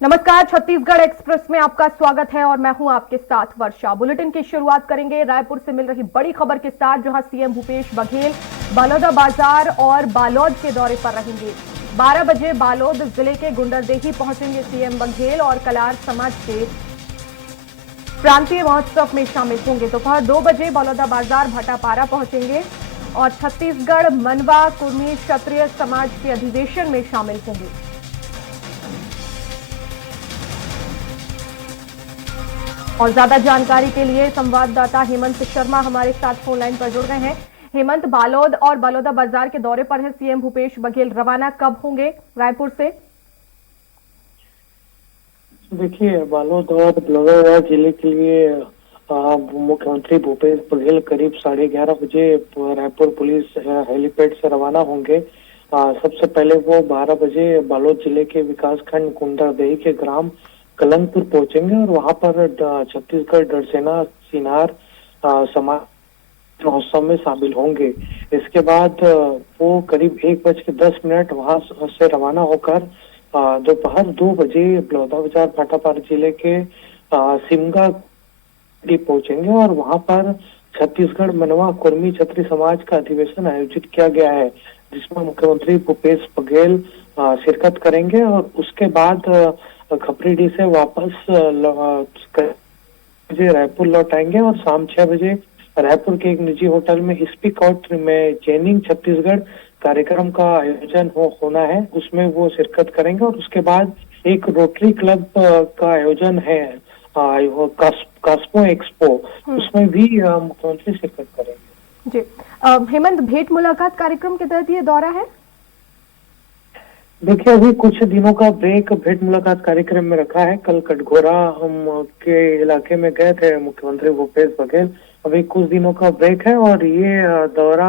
नमस्कार, छत्तीसगढ़ एक्सप्रेस में आपका स्वागत है और मैं हूं आपके साथ वर्षा। बुलेटिन की शुरुआत करेंगे रायपुर से मिल रही बड़ी खबर के साथ, जहां सीएम भूपेश बघेल बलौदाबाजार और बालोद के दौरे पर रहेंगे। 12 बजे बालोद जिले के गुंडरदेही पहुंचेंगे सीएम बघेल और कलार समाज के प्रांतीय महोत्सव में शामिल होंगे। दोपहर 2 बजे बलौदाबाजार भाटापारा पहुंचेंगे और छत्तीसगढ़ मनवा कुर्मी क्षत्रिय समाज के अधिवेशन में शामिल होंगे। और ज्यादा जानकारी के लिए संवाददाता हेमंत शर्मा हमारे साथ फोन लाइन पर जुड़ गए हैं। हेमंत, बालोद और बलौदाबाजार के दौरे पर है सीएम भूपेश बघेल, रवाना कब होंगे रायपुर से? देखिए, बालोद और बलौदाबाजार जिले के लिए मुख्यमंत्री भूपेश बघेल करीब 11:30 बजे रायपुर पुलिस हेलीपैड से रवाना होंगे। सबसे पहले वो 12 बजे बालोद जिले के विकासखंड गुंडरदेही के ग्राम कलंगपुर पहुंचेंगे और वहां पर छत्तीसगढ़ डरसेना सिनार समाज महोत्सव में शामिल होंगे। इसके बाद वो करीब 1:10 वहां से रवाना होकर दोपहर 2 बजे बलौदाबाजार भाटापारा जिले के सिमगा पहुंचेंगे और वहां पर छत्तीसगढ़ मनवा कुर्मी क्षत्रिय समाज का अधिवेशन आयोजित किया गया है, जिसमें मुख्यमंत्री भूपेश बघेल शिरकत करेंगे और उसके बाद खपरीडीह से वापस रायपुर लौट आएंगे और शाम 6 बजे रायपुर के एक निजी होटल में स्पीक आउट में चेनिंग छत्तीसगढ़ कार्यक्रम का आयोजन होना है, उसमें वो शिरकत करेंगे। और उसके बाद एक रोटरी क्लब का आयोजन है कास्पो एक्सपो, उसमें भी मुख्यमंत्री शिरकत करेंगे। जी हेमंत, भेंट मुलाकात कार्यक्रम के तहत ये दौरा है? देखिए, अभी कुछ दिनों का ब्रेक भेंट मुलाकात कार्यक्रम में रखा है। कल कटघोरा हम के इलाके में गए थे मुख्यमंत्री भूपेश बघेल। अभी कुछ दिनों का ब्रेक है और ये दौरा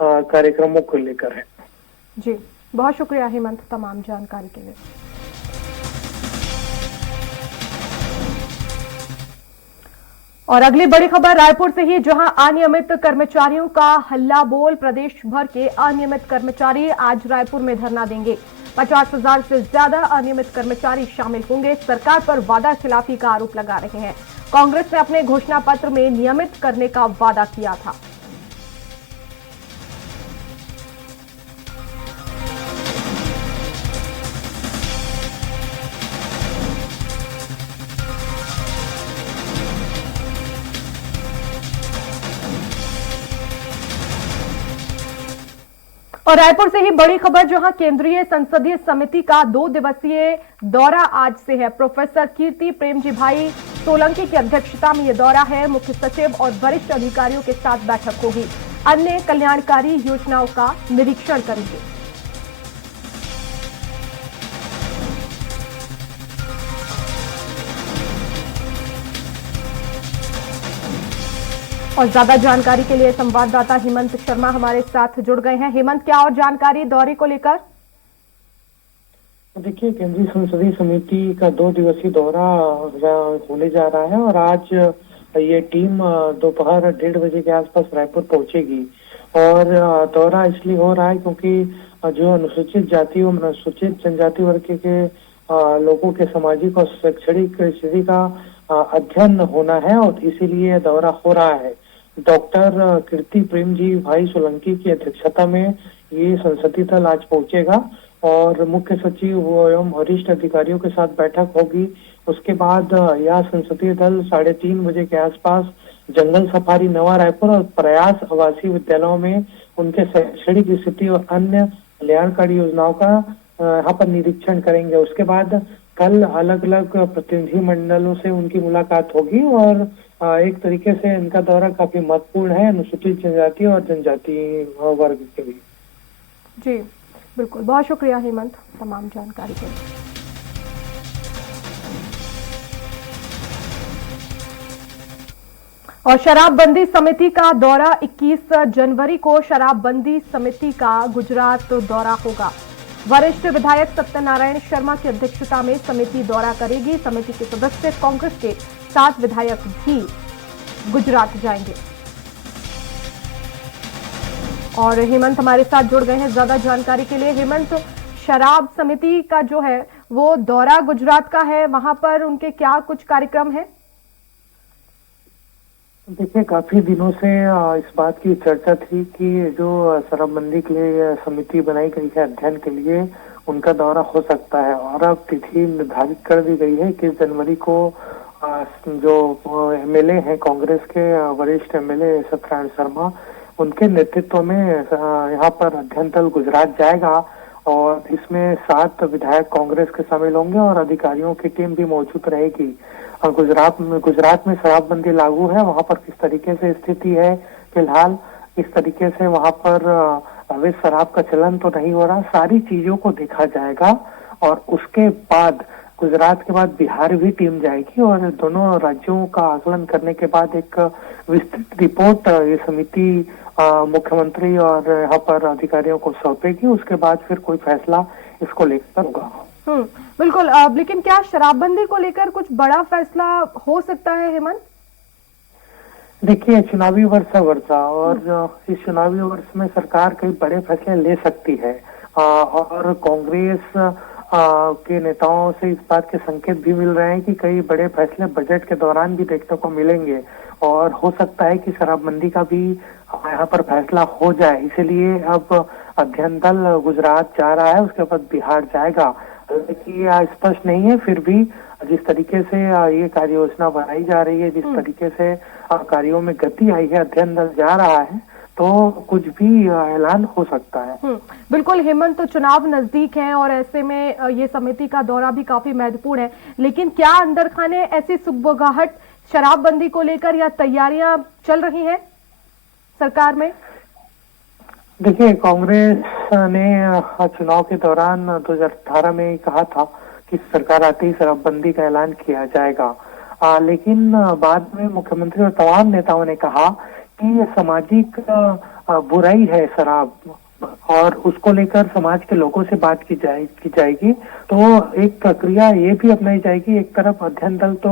कार्यक्रमों को लेकर है। जी, बहुत शुक्रिया हेमंत तमाम जानकारी के लिए। और अगली बड़ी खबर रायपुर से ही, जहां अनियमित कर्मचारियों का हल्ला बोल। प्रदेश भर के अनियमित कर्मचारी आज रायपुर में धरना देंगे। 50,000 से ज्यादा अनियमित कर्मचारी शामिल होंगे। सरकार पर वादा खिलाफी का आरोप लगा रहे हैं। कांग्रेस ने अपने घोषणा पत्र में नियमित करने का वादा किया था। और रायपुर से ही बड़ी खबर, जहां केंद्रीय संसदीय समिति का 2 दिवसीय दौरा आज से है। प्रोफेसर कीर्ति प्रेमजी भाई सोलंकी की अध्यक्षता में यह दौरा है। मुख्य सचिव और वरिष्ठ अधिकारियों के साथ बैठक होगी। अन्य कल्याणकारी योजनाओं का निरीक्षण करेंगे। और ज्यादा जानकारी के लिए संवाददाता हेमंत शर्मा हमारे साथ जुड़ गए हैं। हेमंत, क्या और जानकारी दौरे को लेकर? देखिए, केंद्रीय संसदीय समिति का 2 दिवसीय दौरा होने जा रहा है और आज ये टीम दोपहर 1:30 बजे के आसपास रायपुर पहुंचेगी। और दौरा इसलिए हो रहा है क्योंकि जो अनुसूचित जाति और अनुसूचित जनजाति वर्ग के लोगों के सामाजिक और शैक्षणिक स्थिति का अध्ययन होना है और इसीलिए दौरा हो रहा है। डॉक्टर कीर्ति प्रेमजी भाई सोलंकी की अध्यक्षता में ये संसदीय दल आज पहुंचेगा और मुख्य सचिव एवं वरिष्ठ अधिकारियों के साथ बैठक होगी। उसके बाद यह संसदीय दल 3:30 बजे के आसपास जंगल सफारी नवा रायपुर और प्रयास आवासीय विद्यालयों में उनके शैक्षणिक स्थिति और अन्य कल्याणकारी योजनाओं का यहाँ पर निरीक्षण करेंगे। उसके बाद कल अलग अलग प्रतिनिधि मंडलों से उनकी मुलाकात होगी और एक तरीके से इनका दौरा काफी महत्वपूर्ण है अनुसूचित जनजाति और जनजाति वर्ग के लिए। जी बिल्कुल, बहुत शुक्रिया हेमंत तमाम जानकारी के लिए। और शराबबंदी समिति का दौरा 21 जनवरी को शराबबंदी समिति का गुजरात दौरा होगा। वरिष्ठ विधायक सत्यनारायण शर्मा की अध्यक्षता में समिति दौरा करेगी। समिति के सदस्य कांग्रेस के 7 विधायक भी गुजरात जाएंगे। और हेमंत हमारे साथ जुड़ गए हैं ज्यादा जानकारी के लिए। हेमंत, शराब समिति का जो है वो दौरा गुजरात का है, वहां पर उनके क्या कुछ कार्यक्रम है? देखिए, काफी दिनों से इस बात की चर्चा थी कि जो शराबबंदी के लिए समिति बनाई गई है अध्ययन के लिए, उनका दौरा हो सकता है और अब तिथि निर्धारित कर दी गई है। 21 जनवरी को जो एमएलए हैं कांग्रेस के वरिष्ठ एमएलए सत्यनारायण शर्मा, उनके नेतृत्व में यहाँ पर अध्ययन दल गुजरात जाएगा और इसमें 7 विधायक कांग्रेस के शामिल होंगे और अधिकारियों की टीम भी मौजूद रहेगी। और गुजरात में शराबबंदी लागू है, वहां पर किस तरीके से स्थिति है फिलहाल, इस तरीके से वहां पर अवैध शराब का चलन तो नहीं हो रहा, सारी चीजों को देखा जाएगा। और उसके बाद गुजरात के बाद बिहार भी टीम जाएगी और दोनों राज्यों का आकलन करने के बाद एक विस्तृत रिपोर्ट ये समिति मुख्यमंत्री और यहाँ पर अधिकारियों को सौंपेगी। उसके बाद फिर कोई फैसला इसको लेकर होगा। बिल्कुल। लेकिन क्या शराबबंदी को लेकर कुछ बड़ा फैसला हो सकता है हेमंत? देखिए, चुनावी वर्ष और इस चुनावी वर्ष में सरकार कई बड़े फैसले ले सकती है और कांग्रेस के नेताओं से इस बात के संकेत भी मिल रहे हैं कि कई बड़े फैसले बजट के दौरान भी देखने को मिलेंगे और हो सकता है कि शराबबंदी का भी यहाँ पर फैसला हो जाए। इसीलिए अब अध्ययन दल गुजरात जा रहा है, उसके बाद बिहार जाएगा। हालांकि स्पष्ट नहीं है, फिर भी जिस तरीके से ये कार्य योजना बनाई जा रही है, जिस तरीके से कार्यों में गति आई है, अध्ययन दल जा रहा है, तो कुछ भी ऐलान हो सकता है। बिल्कुल हेमंत, तो चुनाव नजदीक हैं और ऐसे में ये समिति का दौरा भी काफी महत्वपूर्ण है। लेकिन क्या अंदर खाने ऐसी सुगबुगाहट शराबबंदी को लेकर या तैयारियां चल रही हैं सरकार में? देखिए, कांग्रेस ने चुनाव के दौरान 2018 में कहा था कि सरकार आते ही शराबबंदी का ऐलान किया जाएगा, लेकिन बाद में मुख्यमंत्री और तमाम नेताओं ने कहा कि ये सामाजिक बुराई है शराब और उसको लेकर समाज के लोगों से बात की जाएगी। तो एक प्रक्रिया ये भी अपनाई जाएगी। एक तरफ अध्ययन दल तो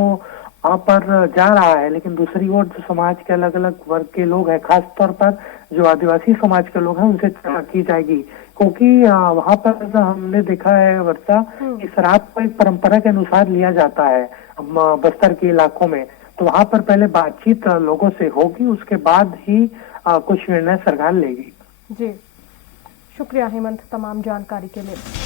वहां पर जा रहा है, लेकिन दूसरी ओर जो समाज के अलग अलग वर्ग के लोग हैं, खास तौर पर जो आदिवासी समाज के लोग हैं, उनसे चर्चा की जाएगी। क्योंकि वहां पर हमने देखा है वर्षा कि शराब को एक परंपरा के अनुसार लिया जाता है बस्तर के इलाकों में, तो वहां पर पहले बातचीत लोगों से होगी, उसके बाद ही कुछ निर्णय सरकार लेगी। जी, शुक्रिया हेमंत तमाम जानकारी के लिए।